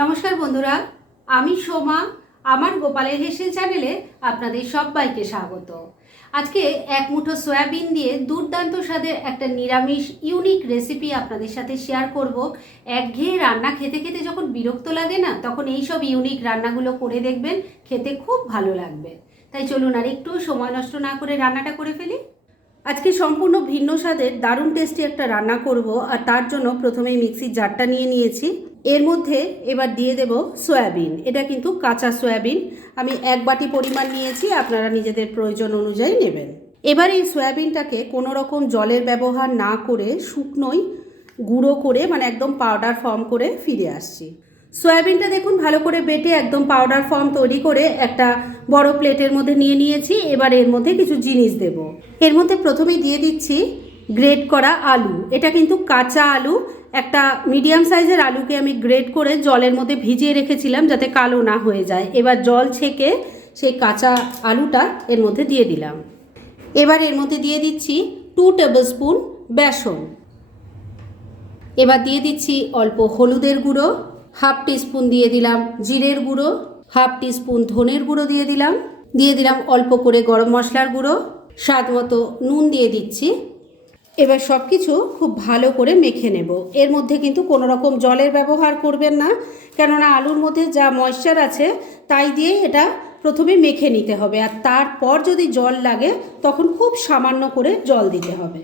নমস্কার বন্ধুরা, আমি সোমা, আমার গোপালের হেসেল চ্যানেলে আপনাদের সবাইকে স্বাগত। আজকে এক মুঠো সয়াবিন দিয়ে দুর্দান্ত স্বাদের একটা নিরামিষ ইউনিক রেসিপি আপনাদের সাথে শেয়ার করব। একঘেয়ে রান্না খেতে খেতে যখন বিরক্ত লাগে না, তখন এই সব ইউনিক রান্নাগুলো করে দেখবেন, খেতে খুব ভালো লাগবে। তাই চলুন আর একটু সময় নষ্ট না করে রান্নাটা করে ফেলি। আজকে সম্পূর্ণ ভিন্ন স্বাদের দারুণ টেস্টি একটা রান্না করব আর তার জন্য প্রথমেই মিক্সির জারটা নিয়ে নিয়েছি। এর মধ্যে এবার দিয়ে দেব সয়াবিন। এটা কিন্তু কাঁচা সয়াবিন। আমি এক বাটি পরিমাণ নিয়েছি, আপনারা নিজেদের প্রয়োজন অনুযায়ী নেবেন। এবার এই সয়াবিনটাকে কোনো রকম জলের ব্যবহার না করে শুকনোই গুঁড়ো করে মানে একদম পাউডার ফর্ম করে ফিরে আসছি। সয়াবিনটা দেখুন, ভালো করে বেটে একদম পাউডার ফর্ম তৈরি করে একটা বড় প্লেটের মধ্যে নিয়ে নিয়েছি। এবার এর মধ্যে কিছু জিনিস দেব। এর মধ্যে প্রথমেই দিয়ে দিচ্ছি গ্রেট করা আলু। এটা কিন্তু কাঁচা আলু। একটা মিডিয়াম সাইজের আলুকে আমি গ্রেট করে জলের মধ্যে ভিজিয়ে রেখেছিলাম যাতে কালো না হয়ে যায়। এবার জল ছেঁকে সেই কাঁচা আলুটা এর মধ্যে দিয়ে দিলাম। এবার এর মধ্যে দিয়ে দিচ্ছি টু টেবিল স্পুন বেসন। এবার দিয়ে দিচ্ছি অল্প হলুদের গুঁড়ো। হাফ টিস্পুন দিয়ে দিলাম জিরের গুঁড়ো, হাফ টিস্পুন ধনের গুঁড়ো দিয়ে দিলাম দিয়ে দিলাম অল্প করে গরম মশলার গুঁড়ো, স্বাদ মতো নুন দিয়ে দিচ্ছি। এবার সব কিছু খুব ভালো করে মেখে নেব। এর মধ্যে কিন্তু কোনো রকম জলের ব্যবহার করবেন না, কেননা আলুর মধ্যে যা ময়েশ্চার আছে, তাই দিয়ে এটা প্রথমে মেখে নিতে হবে। আর তারপর যদি জল লাগে, তখন খুব সামান্য করে জল দিতে হবে।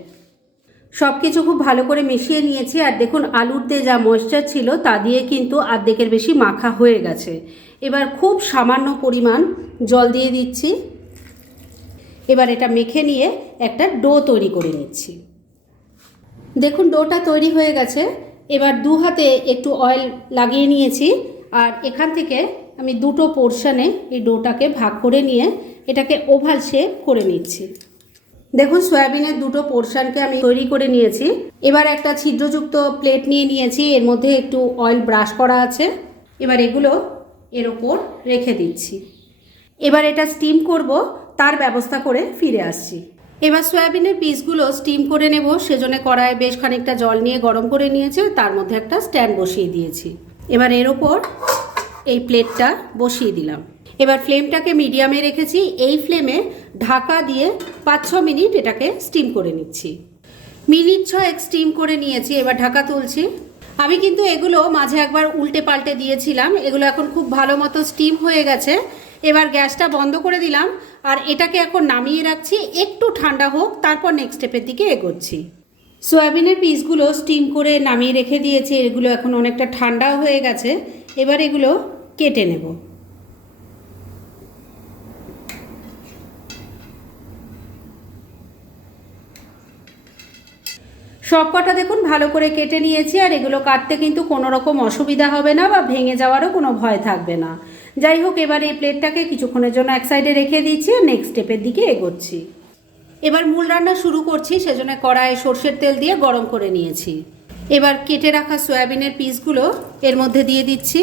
সব কিছু খুব ভালো করে মিশিয়ে নিয়েছি আর দেখুন আলুরতে যা ময়েশ্চার ছিল তা দিয়ে কিন্তু আর্ধেকের বেশি মাখা হয়ে গেছে। এবার খুব সামান্য পরিমাণ জল দিয়ে দিচ্ছি। এবার এটা মেখে নিয়ে একটা ডো তৈরি করে নিচ্ছি। দেখুন ডোটা তৈরি হয়ে গেছে। এবার দু হাতে একটু অয়েল লাগিয়ে নিয়েছি আর এখান থেকে আমি দুটো পোর্শনে এই ডোটাকে ভাগ করে নিয়ে এটাকে ওভাল শেপ করে নিচ্ছি। দেখুন, সয়াবিনের দুটো পোর্শনকে আমি তৈরি করে নিয়েছি। এবার একটা ছিদ্রযুক্ত প্লেট নিয়ে নিয়েছি। এর মধ্যে একটু অয়েল ব্রাশ করা আছে। এবার এগুলো এর ওপর রেখে দিচ্ছি। এবার এটা স্টিম করব, তার ব্যবস্থা করে ফিরে আসছি। এবার সয়াবিনের পিসগুলো স্টিম করে নেব। সেজন্য কড়ায় বেশ খানিকটা জল নিয়ে গরম করে নিয়েছে। তার মধ্যে একটা স্ট্যান্ড বসিয়ে দিয়েছি। এবার এর ওপর এই প্লেটটা বসিয়ে দিলাম। এবার ফ্লেমটাকে মিডিয়ামে রেখেছি, এই ফ্লেমে ঢাকা দিয়ে পাঁচ ছ মিনিট এটাকে স্টিম করে নিচ্ছি। মিনিট ছয়েক স্টিম করে নিয়েছি, এবার ঢাকা তুলছি। আমি কিন্তু এগুলো মাঝে একবার উল্টে পাল্টে দিয়েছিলাম, এগুলো এখন খুব ভালো মতো স্টিম হয়ে গেছে। এবার গ্যাসটা বন্ধ করে দিলাম আর এটাকে এখন নামিয়ে রাখছি, একটু ঠান্ডা হোক, তারপর নেক্সট স্টেপের দিকে এগোচ্ছি। সয়াবিনের পিসগুলো স্টিম করে নামিয়ে রেখে দিয়েছি, এগুলো এখন অনেকটা ঠান্ডাও হয়ে গেছে। এবার এগুলো কেটে নেব। সব কটা দেখুন ভালো করে কেটে নিয়েছি, আর এগুলো কাটতে কিন্তু কোনো রকম অসুবিধা হবে না বা ভেঙে যাওয়ারও কোনো ভয় থাকবে না। যাই হোক, এবার এই প্লেটটাকে কিছুক্ষণের জন্য এক সাইডে রেখে দিচ্ছি আর নেক্সট স্টেপের দিকে এগোচ্ছি। এবার মূল রান্না শুরু করছি, সেজন্য কড়াইয়ে সর্ষের তেল দিয়ে গরম করে নিয়েছি। এবার কেটে রাখা সয়াবিনের পিসগুলো এর মধ্যে দিয়ে দিচ্ছি।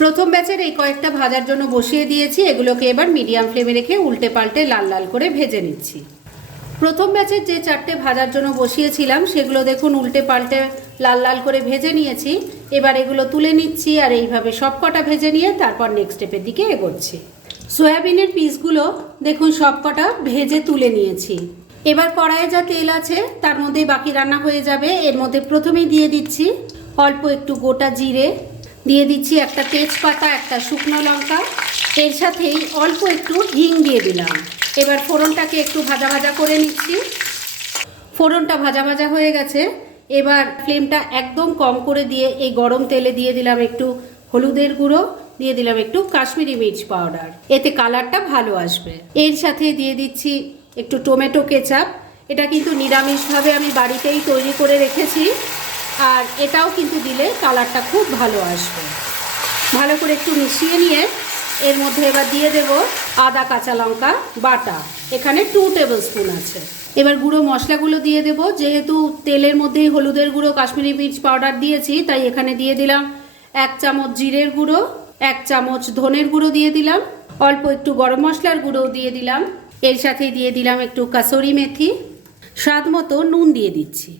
প্রথম ব্যাচের এই কয়েকটা ভাজার জন্য বসিয়ে দিয়েছি, এগুলোকে এবার মিডিয়াম ফ্লেমে রেখে উল্টে পাল্টে লাল লাল করে ভেজে নিচ্ছি। প্রথম ব্যাচের যে চারটে ভাজার জন্য বসিয়েছিলাম, সেগুলো দেখুন উল্টে পাল্টে লাল লাল করে ভেজে নিয়েছি। এবার এগুলো তুলে নিচ্ছি আর এইভাবে সব কটা ভেজে নিয়ে তারপর নেক্সট স্টেপের দিকে এগোচ্ছি। সয়াবিনের পিসগুলো দেখুন সব কটা ভেজে তুলে নিয়েছি। এবার কড়াইয়ে যা তেল আছে, তার মধ্যেই বাকি রান্না হয়ে যাবে। এর মধ্যে প্রথমেই দিয়ে দিচ্ছি অল্প একটু গোটা জিরে। দিয়ে দিচ্ছি একটা তেজপাতা, একটা শুকনো লঙ্কা। এর সাথেই অল্প একটু হিং দিয়ে দিলাম। এবার ফোড়নটাকে একটু ভাজা ভাজা করে নিচ্ছি। ফোড়নটা ভাজা ভাজা হয়ে গেছে। এবার ফ্লেমটা একদম কম করে দিয়ে এই গরম তেলে দিয়ে দিলাম একটু হলুদের গুঁড়ো, দিয়ে দিলাম একটু কাশ্মীরি মির্চ পাউডার। এতে কালারটা ভালো আসবে। এর সাথে দিয়ে দিচ্ছি একটু টমেটো কেচাপ। এটা কিন্তু নিরামিষভাবে আমি বাড়িতেই তৈরি করে রেখেছি। আর এটাও কিন্তু দিলে কালারটা খুব ভালো আসবে। ভালো করে একটু মিশিয়ে নিয়ে এর মধ্যে এবার দিয়ে দেব আদা, কাঁচা লঙ্কা বাটা। এখানে টু টেবিল স্পুন আছে। এবার গুঁড়ো মশলাগুলো দিয়ে দেব। যেহেতু তেলের মধ্যেই হলুদের গুঁড়ো, কাশ্মীরি মির্চ পাউডার দিয়েছি, তাই এখানে দিয়ে দিলাম এক চামচ জিরের গুঁড়ো, এক চামচ ধনের গুঁড়ো দিয়ে দিলাম, অল্প একটু গরম মশলার গুঁড়ো দিয়ে দিলাম। এর সাথে দিয়ে দিলাম একটু কাসরি মেথি। স্বাদ মতো নুন দিয়ে দিচ্ছি।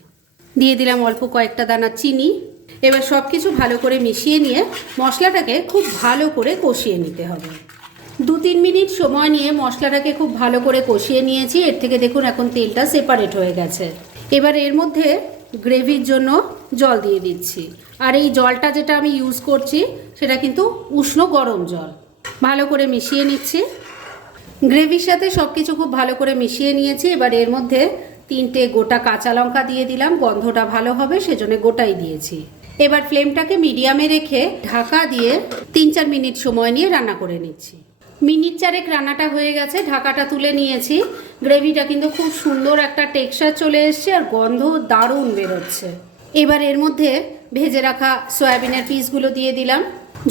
দিয়ে দিলাম অল্প কয়েকটা দানা চিনি। এবার সব কিছু ভালো করে মিশিয়ে নিয়ে মশলাটাকে খুব ভালো করে কষিয়ে নিতে হবে। দু তিন মিনিট সময় নিয়ে মশলাটাকে খুব ভালো করে কষিয়ে নিয়েছি। এর থেকে দেখুন এখন তেলটা সেপারেট হয়ে গেছে। এবার এর মধ্যে গ্রেভির জন্য জল দিয়ে দিচ্ছি। আর এই জলটা যেটা আমি ইউজ করছি, সেটা কিন্তু উষ্ণ গরম জল। ভালো করে মিশিয়ে নিচ্ছি। গ্রেভির সাথে সব কিছু খুব ভালো করে মিশিয়ে নিয়েছি। এবার এর মধ্যে তিনটে গোটা কাঁচা লঙ্কা দিয়ে দিলাম। গন্ধটা ভালো হবে, সেজন্য গোটাই দিয়েছি। এবার ফ্লেমটাকে মিডিয়ামে রেখে ঢাকা দিয়ে তিন চার মিনিট সময় নিয়ে রান্না করে নিচ্ছি। মিনিট চারেক রান্নাটা হয়ে গেছে, ঢাকাটা তুলে নিয়েছি। গ্রেভিটা কিন্তু খুব সুন্দর একটা টেক্সচার চলে এসছে আর গন্ধ দারুণ বেরোচ্ছে। এবার এর মধ্যে ভেজে রাখা সয়াবিনের পিসগুলো দিয়ে দিলাম।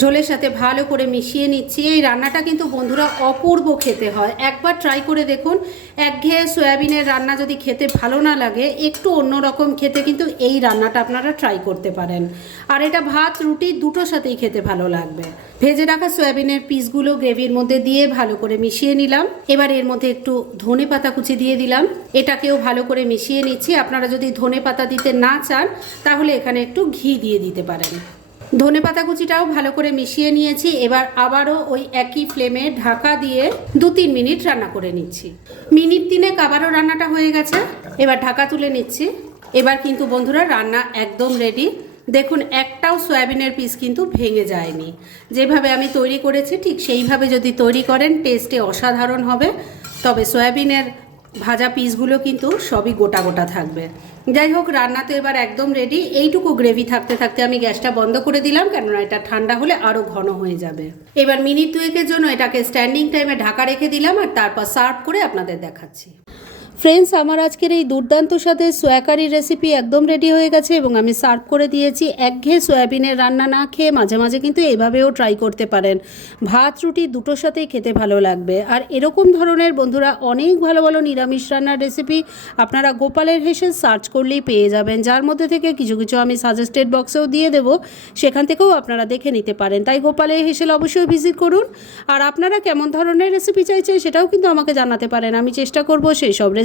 ঝোলের সাথে ভালো করে মিশিয়ে নিচ্ছি। এই রান্নাটা কিন্তু বন্ধুরা অপূর্ব খেতে হয়। একবার ট্রাই করে দেখুন। একঘেয়ে সয়াবিনের রান্না যদি খেতে ভালো না লাগে, একটু অন্যরকম খেতে কিন্তু এই রান্নাটা আপনারা ট্রাই করতে পারেন। আর এটা ভাত, রুটি দুটোর সাথেই খেতে ভালো লাগবে। ভেজে রাখা সয়াবিনের পিসগুলো গ্রেভির মধ্যে দিয়ে ভালো করে মিশিয়ে নিলাম। এবার এর মধ্যে একটু ধনে পাতা কুচি দিয়ে দিলাম। এটাকেও ভালো করে মিশিয়ে নিচ্ছি। আপনারা যদি ধনে পাতা দিতে না চান, তাহলে এখানে একটু ঘি দিয়ে দিতে পারেন। ধনে পাতা কুচিটাও ভালো করে মিশিয়ে নিয়েছি। এবার আবারও ওই একই ফ্লেমে ঢাকা দিয়ে দু তিন মিনিট রান্না করে নিচ্ছি। মিনিট তিনেক আবারও রান্নাটা হয়ে গেছে। এবার ঢাকা তুলে নিচ্ছি। এবার কিন্তু বন্ধুরা রান্না একদম রেডি দেখুন, একটাও সয়াবিনের পিস কিন্তু ভেঙে যায়নি। যেভাবে আমি তৈরি করেছি, ঠিক সেইভাবে যদি তৈরি করেন টেস্টে অসাধারণ হবে। তবে সয়াবিনের ভাজা পিসগুলো কিন্তু সবই গোটা গোটা থাকবে। যাই হোক, রান্না তো এবার একদম রেডি এইটুকু গ্রেভি থাকতে থাকতে আমি গ্যাসটা বন্ধ করে দিলাম, কেননা এটা ঠান্ডা হলে আরও ঘন হয়ে যাবে। এবার মিনিট দুয়েকের জন্য এটাকে স্ট্যান্ডিং টাইমে ঢাকা রেখে দিলাম আর তারপর সার্ভ করে আপনাদের দেখাচ্ছি। ফ্রেন্ডস আমার আজকের এই দুর্দান্ত সাথে সোয়াকারি রেসিপি একদম রেডি হয়ে গেছে এবং আমি সার্ভ করে দিয়েছি একঘেয়ে সয়াবিনের রান্না না খেয়ে মাঝে মাঝে কিন্তু এভাবেও ট্রাই করতে পারেন। ভাত, রুটি দুটোর সাথেই খেতে ভালো লাগবে। আর এরকম ধরনের বন্ধুরা অনেক ভালো ভালো নিরামিষ রান্নার রেসিপি আপনারা গোপালের হেসে সার্চ করলেই পেয়ে যাবেন। যার মধ্যে থেকে কিছু কিছু আমি সাজেস্টেড বক্সেও দিয়ে দেবো। সেখান থেকেও আপনারা দেখে নিতে পারেন। তাই গোপালের হেসেল অবশ্যই ভিজিট করুন। আর আপনারা কেমন ধরনের রেসিপি চাইছেন সেটাও কিন্তু আমাকে জানাতে পারেন। আমি চেষ্টা করব সেই সব